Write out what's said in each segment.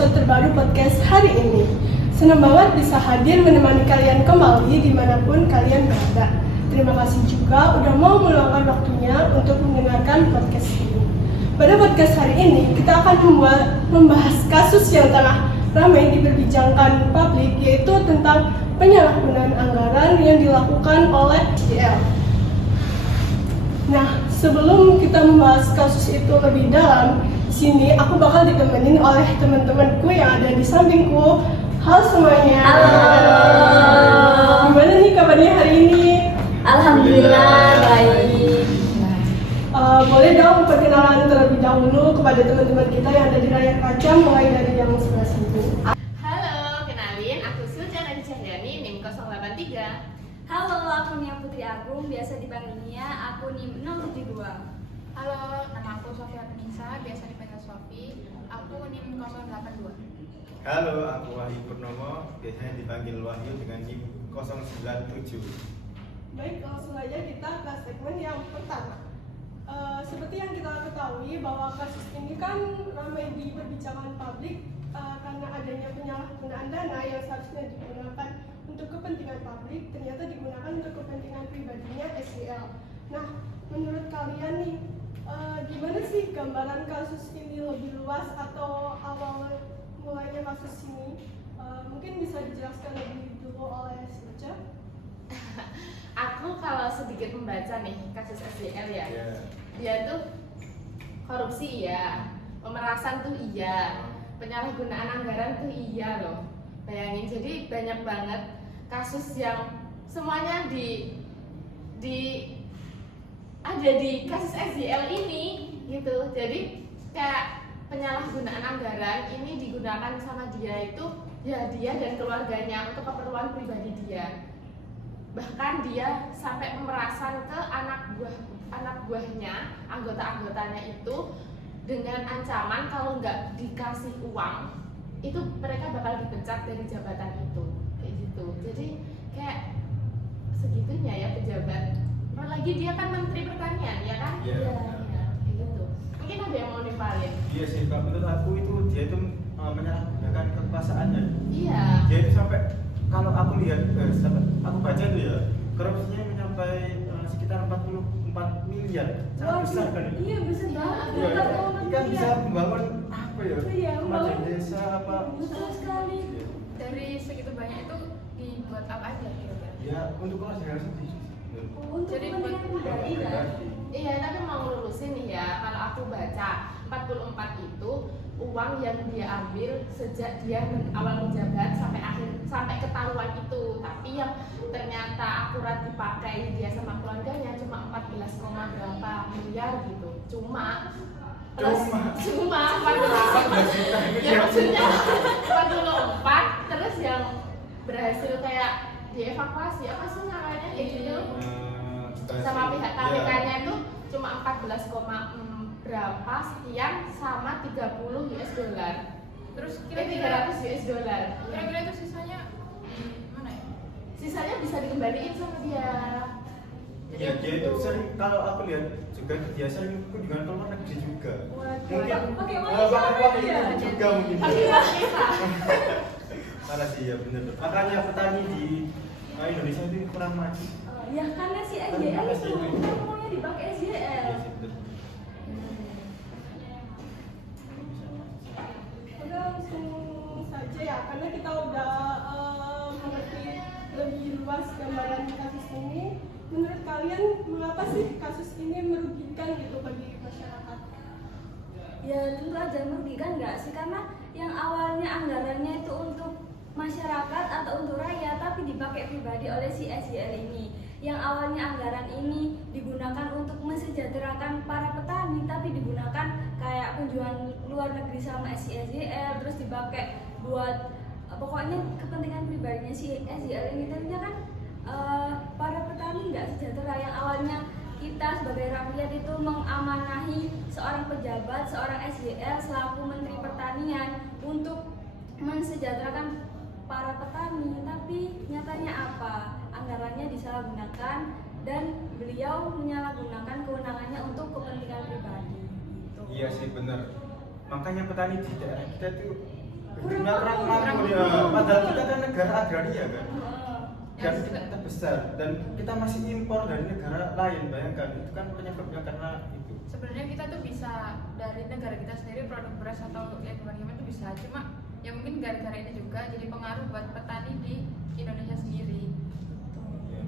episode terbaru podcast hari ini. Senang banget bisa hadir menemani kalian kembali dimanapun kalian berada. Terima kasih juga udah mau meluangkan waktunya untuk mendengarkan podcast ini. Pada podcast hari ini, kita akan membahas kasus yang tengah ramai diperbincangkan publik, yaitu tentang penyalahgunaan anggaran yang dilakukan oleh SDL. Nah, sebelum kita membahas kasus itu lebih dalam, di sini aku bakal ditemenin oleh teman-temanku yang ada di sampingku. Halo semuanya. Halo. Gimana nih kabarnya hari ini? Alhamdulillah baik. Boleh dong perkenalan terlebih dahulu kepada teman-teman kita yang ada di layar kaca, mulai dari yang sebelah sini. Halo, kenalin aku Sultan Adi Cahyani, NIM 083. Halo, aku Nia Putri Agung, biasa dipanggil Nia, aku NIM 072. Halo, nama aku Sofia Nisa, biasa dipanggil Sofi. Aku NIM 082. Halo, aku Wahyu Purnomo, biasanya dipanggil Wahyu dengan NIM 097. Baik, langsung aja kita ke segmen yang pertama. Seperti yang kita ketahui bahwa kasus ini kan ramai diperbincangkan publik karena adanya penyalahgunaan dana yang seharusnya digunakan untuk kepentingan publik, ternyata digunakan untuk kepentingan pribadinya SDL. Nah, menurut kalian nih, gimana sih gambaran kasus ini lebih luas atau awal mulainya kasus ini? Mungkin bisa dijelaskan lebih dulu oleh Suca. Aku kalau sedikit membaca nih kasus SDL ya, Ya. dia tuh korupsi iya, pemerasan tuh iya, penyalahgunaan anggaran tuh iya loh. Bayangin, jadi banyak banget kasus yang semuanya ada di kasus SDL ini gitu. Jadi kayak penyalahgunaan anggaran ini digunakan sama dia itu ya dia dan keluarganya untuk keperluan pribadi dia. Bahkan dia sampai pemerasan ke anak buahnya, anggota-anggotanya itu dengan ancaman kalau nggak dikasih uang itu mereka bakal dipecat dari jabatan itu, kayak gitu. Jadi kayak segitunya ya pejabat. Apalagi dia kan Menteri Pertanian ya kan? Iya. Ya, kayak gitu. Mungkin ada yang mau nimpalin. Iya sih, kalau menurut aku itu dia itu menyalahgunakan kekuasaannya. Iya. Dia itu sampai, kalau aku lihat, aku baca itu ya, korupsinya mencapai sekitar 44 miliar. Sangat besar kan? Iya, besar banget. Iya, kan bisa membangun apa ya? Iya, Remaja membangun. desa apa? Betul sekali. Iya. Dari segitu banyak itu dibuat apa aja kira-kira? Ya, untuk keluarga sendiri. Untuk Jadi kepentingan pribadi kan. Iya, tapi mau lurusin nih ya, kalau aku baca 44 itu uang yang dia ambil sejak dia awal menjabat sampai ketahuan itu. Tapi yang ternyata akurat dipakai dia sama keluarganya cuma 14, berapa miliar gitu. Cuma 44. Ya maksudnya 44 terus yang berhasil kayak dievakuasi apa sih namanya kayak gitu. Sama pihak KPK-nya itu cuma 14, berapa sekian sama 30 US dollar. Terus 300 US dollar. kira-kira itu sisanya mana ya? Sisanya bisa dikembaliin sama dia. Ya, dia itu sering, kalau aku lihat juga dia sering kunjungan ke luar negeri juga. Mungkin Pakai uang pakai uang siapa ya? itu juga mungkin. Tapi ya. nggak bisa. Karena sih ya benar. Makanya petani di Indonesia itu kurang maju. Ya karena si SDL itu ngomongnya dipakai SDL. Iya sih, benar. Udah langsung saja ya, karena kita udah mengerti lebih luas gambaran kasus ini. Menurut kalian, mengapa sih kasus ini merugikan gitu bagi masyarakat? Ya tentu aja merugikan nggak sih, karena yang awalnya anggarannya itu untuk masyarakat atau untuk rakyat tapi dipakai pribadi oleh si SDL ini. Yang awalnya anggaran ini digunakan untuk mensejahterakan para petani tapi digunakan kayak kunjungan luar negeri sama si SDL, terus dipakai buat pokoknya kepentingan pribadinya si SDL ini. Tentunya kan para petani nggak sejahtera. Yang awalnya kita sebagai rakyat itu mengamanahi seorang pejabat, seorang SDL selaku Menteri Pertanian untuk mensejahterakan para petani, tapi nyatanya apa? Anggarannya disalahgunakan dan beliau menyalahgunakan kewenangannya untuk kepentingan pribadi. Gitu. Iya sih benar. Makanya petani di daerah kita tuh Hidupnya kurang makmur ya. Padahal kita kan negara agraria kan. Dan kita besar dan kita masih impor dari negara lain, bayangkan itu kan penyebabnya karena itu. Sebenarnya kita tuh bisa dari negara kita sendiri produk beras atau yang gimana itu bisa, cuma ya mungkin gara-gara ini juga jadi pengaruh buat petani di Indonesia sendiri. Ya.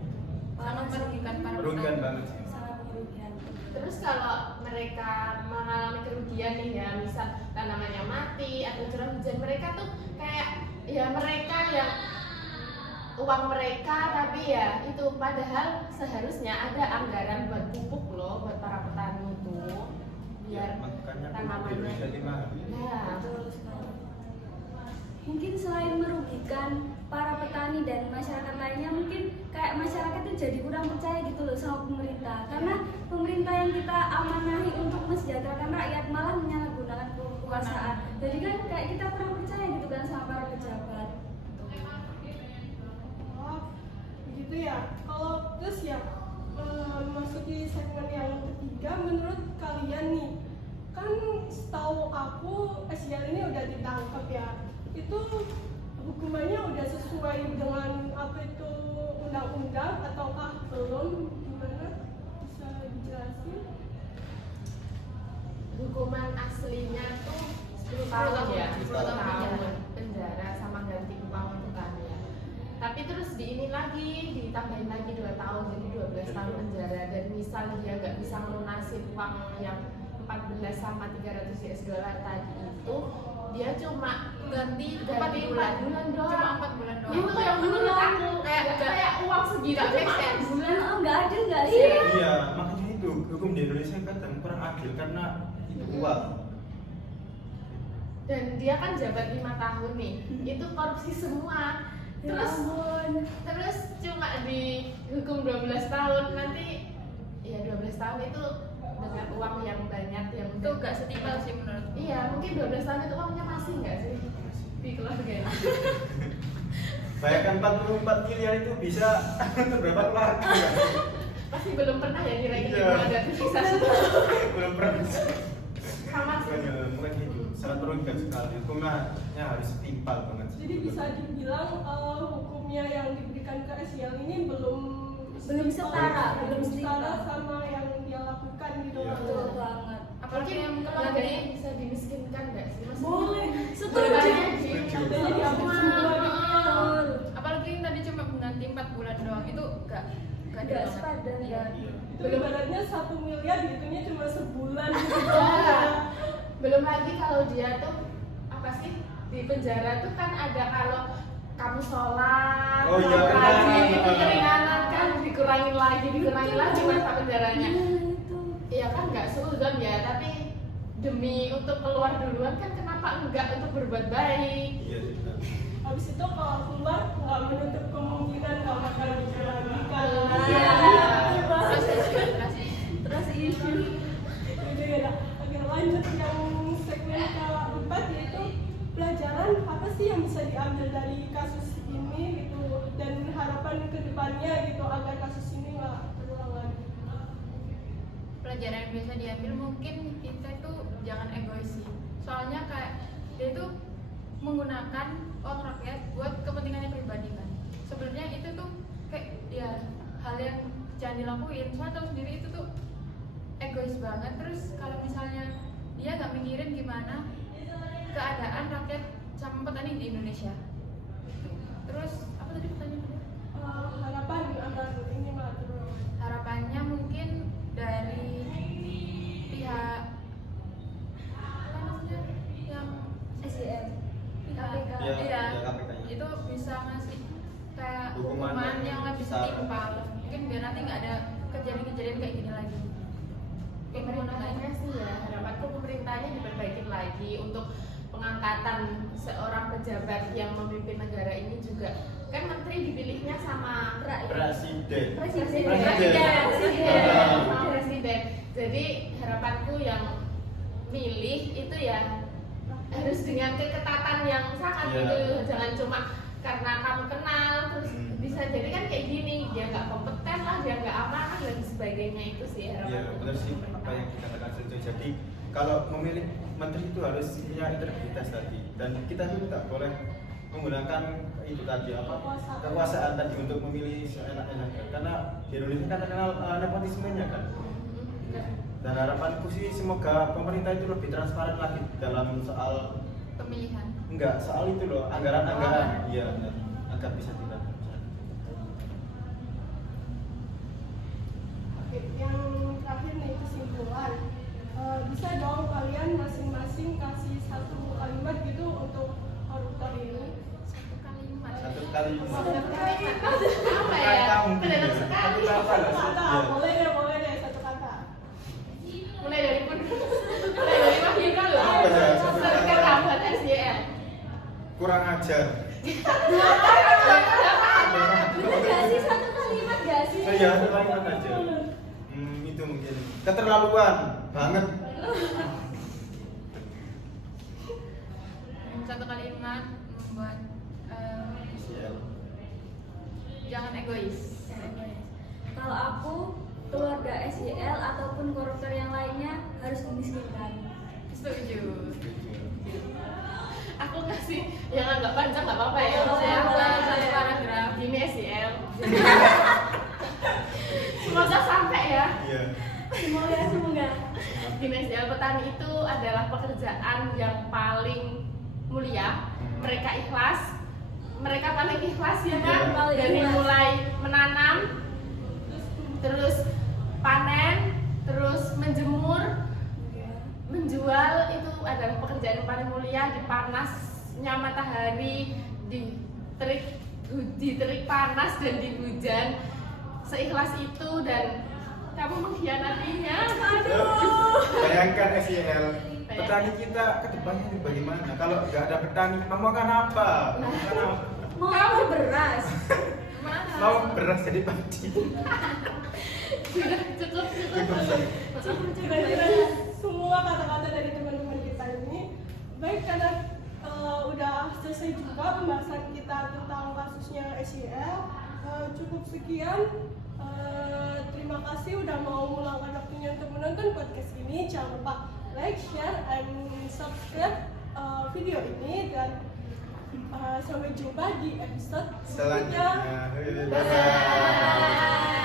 Sangat merugikan para Merugikan petani. banget sih. Sangat merugikan. Terus kalau mereka mengalami kerugian nih ya, misal tanamannya mati atau curah hujan, mereka tuh kayak ya mereka yang uang mereka, tapi ya itu padahal seharusnya ada anggaran buat pupuk loh buat para petani itu biar Makanya tanamannya Indonesia ini mahal. nah Betul sekali. Mungkin selain merugikan para petani dan masyarakat lainnya, mungkin kayak masyarakat itu jadi kurang percaya gitu loh sama pemerintah, karena pemerintah yang kita amanahi untuk mensejahterakan rakyat malah menyalahgunakan kekuasaan. Jadi kan kayak kita kurang percaya gitu kan sama para pejabat. Oh, begitu ya. Kalau terus ya memasuki segmen yang ketiga, menurut kalian nih, kan setahu aku SJL ini udah ditangkap ya. Itu hukumannya udah sesuai dengan apa itu undang-undang ataukah belum? Gimana? Bisa dijelasin? hukuman aslinya tuh 10 tahun ya, 10 tahun penjara sama ganti uang untuk kalian. Tapi terus di ini lagi ditambahin lagi 2 tahun, jadi 12 tahun penjara. Dan misal dia nggak bisa melunasi uang yang 14 sama 300 US dollar tadi itu, dia cuma Ganti 4 4 bulan. bulan doang. Cuma 4 bulan doang. Itu yang menurut aku kayak uang segitu Nggak make cuma sense. Bulan oh nggak adil nggak sih? Iya, makanya itu hukum di Indonesia kadang kurang adil karena itu uang. dan dia kan jabat 5 tahun nih, itu korupsi semua. Ya Terus ampun. terus cuma dihukum 12 tahun, nanti ya 12 tahun itu dengan uang yang banyak yang Itu gak setimpal sih menurut. iya, mungkin 12 tahun itu uangnya masih nggak sih di keluarga. Bayangkan 44 miliar itu bisa untuk berapa keluarga? Pasti belum pernah ya direktur Iya. keluarga itu bisa Belum pernah. sama sih. Makanya itu sangat merugikan sekali. Hukumnya harus setimpal banget. sih. Jadi bisa dibilang hukumnya yang diberikan ke SJL ini belum setara, belum setara setimpal. sama yang dia lakukan gitu. Iya. Betul banget. Apalagi yang Keluarganya bisa dimiskinkan nggak sih? Maksudnya Boleh. keluarganya Setuju. Jadi hampir semua Betul. apalagi yang tadi cuma mengganti 4 bulan doang itu gak Nggak banget. sepadan ya. Iya. itu ibaratnya 1 miliar dihitungnya cuma sebulan gitu. Belum lagi kalau dia tuh apa sih di penjara tuh kan ada kalau kamu sholat, Oh iya, rajin benar. itu keringanan kan dikurangin lagi masa penjaranya. Itu. Iya kan nggak seuzon ya, tapi demi untuk keluar duluan kan kenapa enggak untuk berbuat baik? Iya sih. benar. Habis itu kalau keluar nggak menutup kemungkinan kalau bakal dikerjakan. Iya. Terus isu. Ya, oke, lanjut yang segmen keempat, yaitu pelajaran apa sih yang bisa diambil dari kasus ini gitu, dan harapan kedepannya gitu agar kasus ini nggak terulang lagi. pelajaran yang biasa diambil mungkin kita itu jangan egois sih. Soalnya kayak dia itu menggunakan uang rakyat buat kepentingannya pribadi kan. Sebenarnya itu tuh kayak ya hal yang jangan dilakuin. Soalnya tahu sendiri itu tuh egois banget. Terus kalau misalnya dia nggak mikirin gimana keadaan rakyat sama petani di Indonesia. Terus apa tadi pertanyaannya? Harapan agar ini nggak terulang. Harapannya mungkin dari pihak apa namanya yang SJM. KPK. Iya, iya, iya, KPK-nya. itu bisa ngasih kayak Hukuman hukuman yang yang lebih besar. setimpal, mungkin biar nanti nggak ada kejadian-kejadian kayak gini lagi. Pemerintahnya sih ya, harapanku pemerintahnya diperbaikin lagi untuk pengangkatan seorang pejabat yang memimpin negara ini juga. Kan menteri dipilihnya sama Presiden. Presiden. sama presiden. Jadi harapanku yang milih itu ya harus dengan keketatan yang sangat Iya. gitu. Jangan cuma karena kamu kenal terus Hmm. bisa jadi kan kayak gini, dia nggak kompeten lah, dia nggak amanah dan sebagainya. Itu sih Iya, harapanku. benar sih apa yang dikatakan Sergio. Jadi kalau memilih menteri itu harus punya integritas tadi, dan kita itu tidak boleh menggunakan itu tadi apa kekuasaan tadi untuk memilih seenak-enaknya, karena di Indonesia kan terkenal nepotismenya kan. Dan harapanku sih semoga pemerintah itu lebih transparan lagi dalam soal Pemilihan. soal itu loh, anggaran-anggaran. Iya, benar. Agar bisa dilakukan. Oke, yang terakhir nih kesimpulan. Bisa dong kalian masing-masing kasih satu kalimat gitu untuk koruptor ini. Satu kalimat. Satu kali. Apa ya? Mendadak Satu sekali. kata Satu nggak sih? kata, Iya. boleh deh satu kata. Mulai dari Wahyu dulu. Apa ya? Satu kata. Terhambat SYL. Kurang ajar. Bener gak sih satu kalimat gak sih? Iya, satu kalimat aja. Itu mungkin keterlaluan banget. Satu kalimat membuat SYL. jangan egois. Kalau aku, keluarga SYL ataupun koruptor yang lainnya harus dimiskinkan. Setuju. Aku kasih yang agak panjang nggak apa-apa ya. Oh, Saya boleh. satu paragraf. Gini SYL. Semoga sampai ya. Iya. Semoga. Gini SYL, petani itu adalah pekerjaan yang paling mulia. Mereka ikhlas. Mereka paling ikhlas ya kan? Paling Dari ikhlas. mulai menanam, terus panen, terus menjemur, menjual, itu adalah pekerjaan yang paling mulia. Di panasnya matahari, di terik panas dan di hujan, seikhlas itu, dan kamu mengkhianatinya. Aduh. Bayangkan SYL, petani kita ke depannya ini bagaimana? Kalau nggak ada petani, mau makan apa? Mau makan apa? Mau apa beras? Mau beras jadi padi. Cukup. Kira-kira semua kata-kata dari teman-teman kita ini baik, karena udah selesai juga pembahasan kita tentang kasusnya SYL. Cukup sekian. Terima kasih udah mau meluangkan waktunya untuk menonton podcast ini. Jangan lupa like, share, and subscribe video ini, dan sampai jumpa di episode Selanjutnya. selanjutnya. Bye.